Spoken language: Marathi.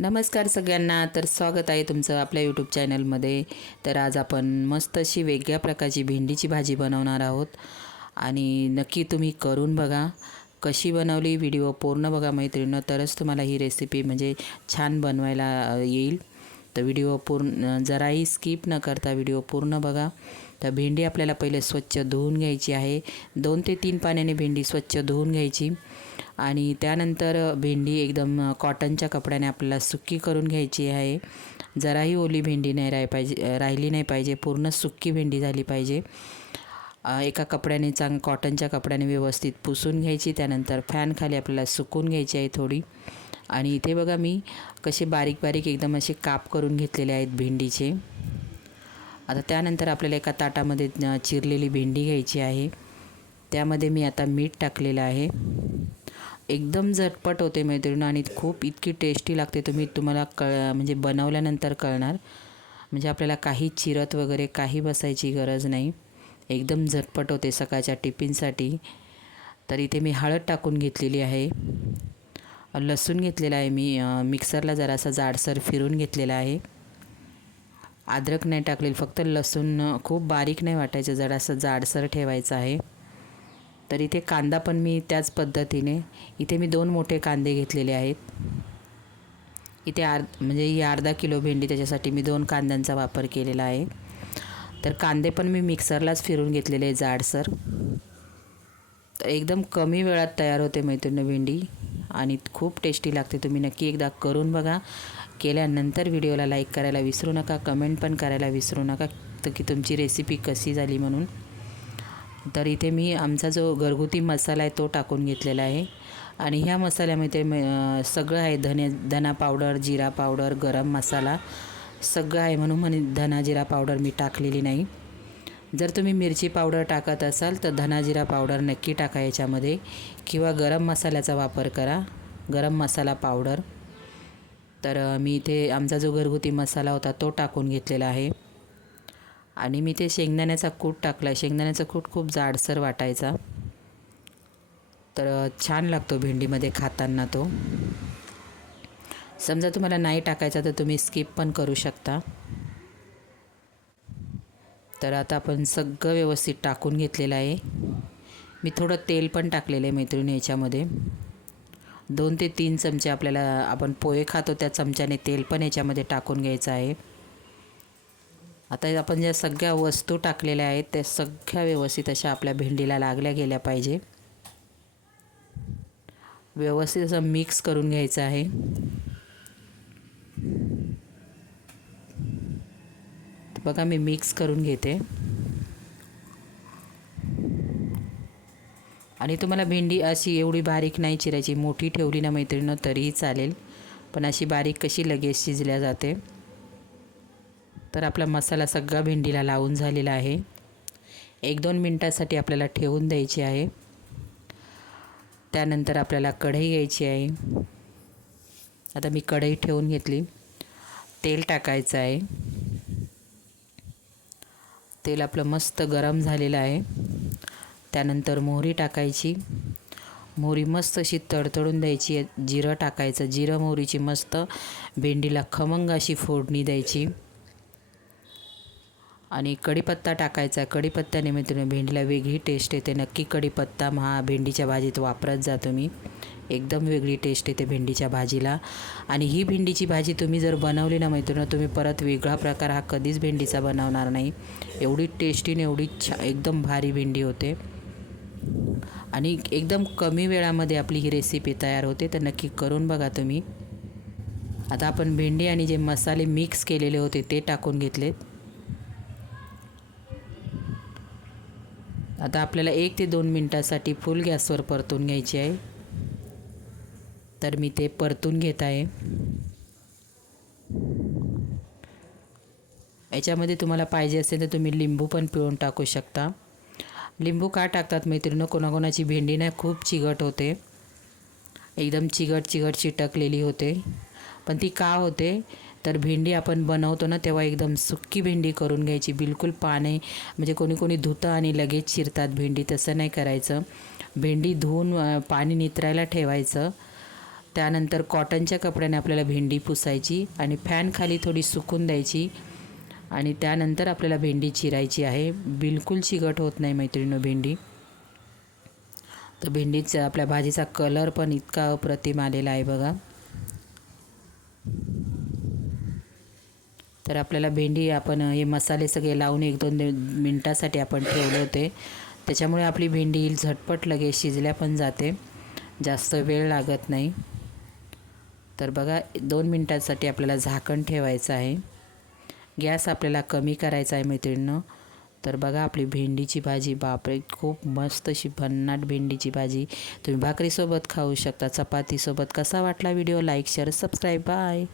नमस्कार सगळ्यांना. तर स्वागत आहे तुमचं आपल्या यूट्यूब चॅनलमध्ये तर आज आपण मस्त अशी वेगळ्या प्रकारची भेंडीची भाजी बनवणार आहोत. आणि नक्की तुम्ही करून बघा कशी बनवली. व्हिडिओ पूर्ण बघा मैत्रिणीनं. तरच तुम्हाला ही रेसिपी म्हणजे छान बनवायला येईल. तर व्हिडिओ पूर्ण जराही स्किप न करता व्हिडिओ पूर्ण बघा. तर भेंडी आपल्याला पहिले स्वच्छ धुवून घ्यायची आहे. दोन ते तीन पाण्याने भेंडी स्वच्छ धुवून घ्यायची. आणि त्यानंतर भेंडी एकदम कॉटनच्या कपड्याने आपल्याला सुक्की करून घ्यायची आहे. जराही ओली भेंडी नाही राह पाहिजे राहिली नाही पाहिजे. पूर्ण सुक्की भेंडी झाली पाहिजे. एका कपड्याने चांग कॉटनच्या कपड्याने व्यवस्थित पुसून घ्यायची. त्यानंतर फॅनखाली आपल्याला सुकून घ्यायची आहे थोडी. आणि इथे बघा मी कसे बारीक बारीक एकदम असे काप करून घेतलेले आहेत भेंडीचे. आता त्यानंतर आपल्याला एका ताटामध्ये चिरलेली भेंडी घ्यायची आहे. त्यामध्ये मी आता मीठ टाकलेलं आहे. एकदम झटपट होते मैत्रिणी आणि खूप इतकी टेस्टी लागते. तुम्ही तुम्हाला कळ म्हणजे बनवल्यानंतर कळणार. म्हणजे आपल्याला काही चिरत वगैरे काही बसायची गरज नाही. एकदम झटपट होते सकाळच्या टिफिनसाठी. तर इथे मी हळद टाकून घेतलेली आहे. लसूण घेतलेला आहे मी. मिक्सरला जरासा जाडसर फिरून घेतलेला आहे. अद्रक नाही टाकलेलं फक्त लसूण खूप बारीक नाही वाटायचं जरासं जाडसर ठेवायचं आहे. तर इथे कांदा पण मी त्याच पद्धतीने इथे मी दोन मोठे कांदे घेतलेले आहेत. इथे आर म्हणजे ही अर्धा किलो भेंडी त्याच्यासाठी मी दोन कांद्यांचा वापर केलेला आहे. तर कांदे पण मी मिक्सरलाच फिरून घेतलेले आहे जाडसर. तर एकदम कमी वेळात तयार होते मैत्रिणी भेंडी आणि खूप टेस्टी लागते तुम्ही नक्की एकदा करून बघा. केल्यानंतर व्हिडिओला लाईक करायला विसरू नका कमेंट पण करायला विसरू नका तर की तुमची रेसिपी कशी झाली म्हणून. तर इथे मी आमचा जो घरगुती मसाला आहे तो टाकून घेतलेला आहे. आणि ह्या मसाल्यामध्ये सगळं आहे धने धना पावडर जिरा पावडर गरम मसाला सगळं आहे म्हणून म्हणे धना जिरा पावडर मी टाकलेली नाही. जर तुम्ही मिरची पावडर टाकत असाल तर धना जिरा पावडर नक्की टाका याच्यामध्ये. किंवा गरम मसाल्याचा वापर करा. गरम मसाला पावडर. तर मी इथे आमचा जो घरगुती मसाला होता तो टाकून घेतलेला आहे. आणि मी ते शेंगदाण्याचा कूट टाकला शेंगदाण्याचा कूट खूप जाडसर वाटायचा. तर छान लागतो भेंडीमध्ये खाताना तो. समजा तुम्हाला नाही टाकायचा तर तुम्ही स्किप पण करू शकता. तर आता आपण सगळं व्यवस्थित टाकून घेतलेलं आहे. मी थोडं तेल पण टाकलेलं आहे मैत्रिणी याच्यामध्ये. दोन ते तीन चमचे आपल्याला आपण पोहे खातो त्या चमच्याने तेल पण याच्यामध्ये टाकून घ्यायचं आहे. आता आपण ज्या सगळ्या वस्तू टाकलेल्या आहेत त्या सगळ्या व्यवस्थित अशा आपल्या भेंडीला लागल्या गेल्या पाहिजे. व्यवस्थित असं मिक्स करून घ्यायचं आहे. बघा मी मिक्स करून घेते. आणि तुम्हाला भेंडी अशी एवढी बारीक नाही चिरायची मोठी ठेवली ना मैत्रिणीनं तरीही चालेल. पण अशी बारीक कशी लगेच शिजल्या जाते. तर आपला मसाला सगळा भेंडीला लावून झालेला आहे. एक दोन मिनटासाठी आपल्याला ठेवून द्यायची आहे. त्यानंतर आपल्याला कढई घ्यायची आहे. आता मी कढई ठेवून घेतली. तेल टाकायचं आहे. तेल आपलं मस्त गरम झालेलं आहे. त्यानंतर मोहरी टाकायची. मोहरी मस्त अशी तडतडून द्यायची. जिरं टाकायचं. जिरं मोहरीची मस्त भेंडीला खमंग अशी फोडणी द्यायची. आणि कढीपत्ता टाकायचा. कढीपत्त्याने निमित्ताने भेंडीला वेगळी टेस्ट येते. नक्की कढीपत्ता हा भेंडीच्या भाजीत वापरत जा तुम्ही. एकदम वेगळी टेस्ट येते भेंडीच्या भाजीला. आणि ही भेंडीची भाजी तुम्ही जर बनवली ना मैत्रिणी तुम्ही परत वेगळा प्रकार हा कधीच भेंडीचा बनवणार नाही. एवढी टेस्टीने एवढी छा एकदम भारी भेंडी होते. आणि एकदम कमी वेळामध्ये आपली ही रेसिपी तयार होते तर नक्की करून बघा तुम्ही. आता आपण भेंडी आणि जे मसाले मिक्स केलेले होते ते टाकून घेतलेत. आता आपल्याला एक ते दोन मिनटासाठी फुल गॅसवर परतून घ्यायची आहे. तर मी ते परतून घेत आहे. याच्यामध्ये तुम्हाला पाहिजे असेल तर तुम्ही लिंबू पण पिळून टाकू शकता. लिंबू का टाकतात मैत्रिणं? कोणाकोणाची भेंडी नाही? खूप चिकट होते. एकदम चिकट चिगट चिटकलेली होते. पण ती का होते? तर भेंडी आपण बनवतो ना तेव्हा एकदम सुक्की भेंडी करून घ्यायची. बिलकुल पाने म्हणजे कोणी कोणी धुतं आणि लगेच चिरतात भेंडी. तसं नाही करायचं. भेंडी धुवून पाणी नितरायला ठेवायचं. त्यानंतर कॉटनच्या कपड्याने आपल्याला भेंडी पुसायची आणि फॅनखाली थोडी सुकून द्यायची. आणि त्यानंतर आपल्याला भेंडी चिरायची आहे. बिलकुल चिकट होत नाही मैत्रिणी भेंडी. तर भेंडीचा आपल्या भाजीचा कलर पण इतका अप्रतिम आलेला आहे बघा. तर आपल्याला भेंडी आपण हे मसाले सगळे लावून एक दोन मिनटासाठी आपण ठेवले होते. त्याच्यामुळे आपली भेंडी झटपट लगेच शिजल्या पण जाते. जास्त वेळ लागत नाही. तर बघा दोन मिनटासाठी आपल्याला झाकण ठेवायचं आहे. गॅस आपल्याला कमी करायचा आहे मैत्रिणीनं. तर बघा आपली भेंडीची भाजी बापरे खूप मस्त अशी भन्नाट भेंडीची भाजी. तुम्ही भाकरीसोबत खाऊ शकता चपातीसोबत. कसा वाटला video? Like share subscribe. Bye.